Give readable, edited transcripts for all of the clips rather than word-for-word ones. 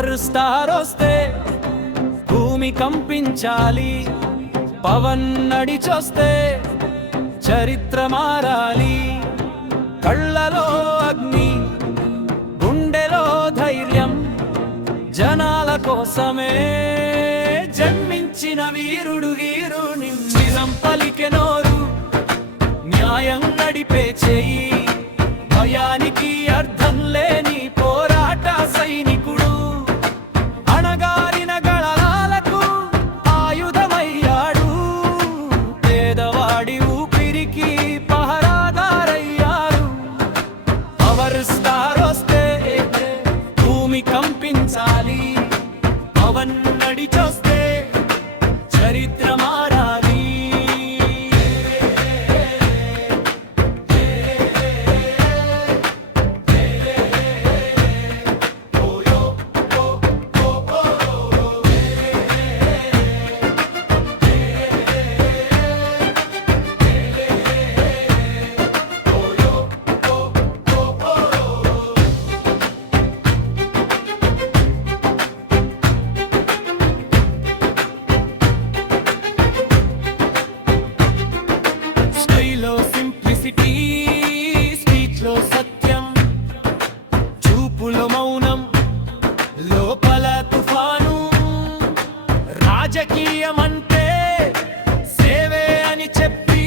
Power star వస్తే భూమి కంపించాలి, పవన్ నడిచొస్తే చరిత్ర మారాలి. కళ్ళలో అగ్ని, గుండెలో ధైర్యం, జనాల కోసమే జన్మించిన వీరుడు వీరుని. నిజం పలికే నోరు, న్యాయం నడిపే చెయ్యి, భయానికి అర్థం లేని పోరాట సైనికుడు. అణగారిన గళాలకు ఆయుధమయ్యాడు, పేదవాడి ఊపిరికి పహరాదారయ్యారు. పవర్ స్టార్ వస్తే భూమి కంపించాలి, పవన్ నడిచొస్తే చరిత్ర మారాలి. సింప్లిసిటీ, స్పీచ్ లో సత్యం, చూపులో మౌనం, లోపల తుఫాను. రాజకీయమంటే సేవే అని చెప్పి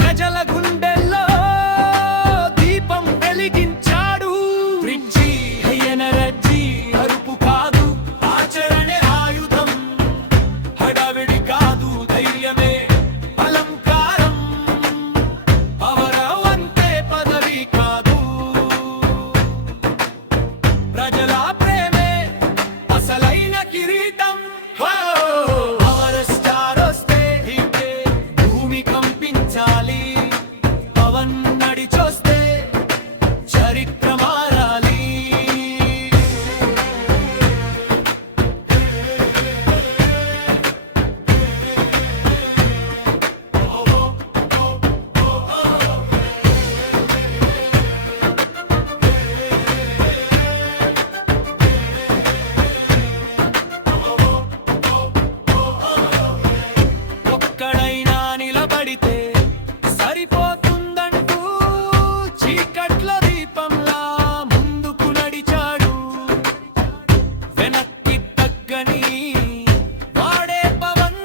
ప్రజల గుండెల్లో దీపం వెలిగించాడు. రిచ్చి ఎనర్జీ అరుపు కాదు, ఆచరణే ఆయుధం. హడావిడి కాదు, ధైర్యమే అలంకారం. పవర్ అంటే పదవి కాదు, ప్రజల ప్రేమే అసలైన కిరీటం. పవర్ స్టార్ వస్తే భూమి కంపించాలి, పవన్ నడిచొస్తే చరిత్ర మారాలి. ఒక్కడైనా నిలబడితే సరిపోతుందంటూ చీకట్ల దీపంలా ముందుకు నడిచాడు. వెనక్కి తగ్గని వాడే పవన్,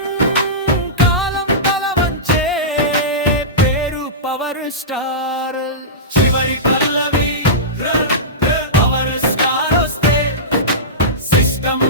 కాలం తల వంచే పేరు పవర్ స్టార్. చివరి పల్లవి, పవర్ స్టార్ వస్తే సిస్టమ్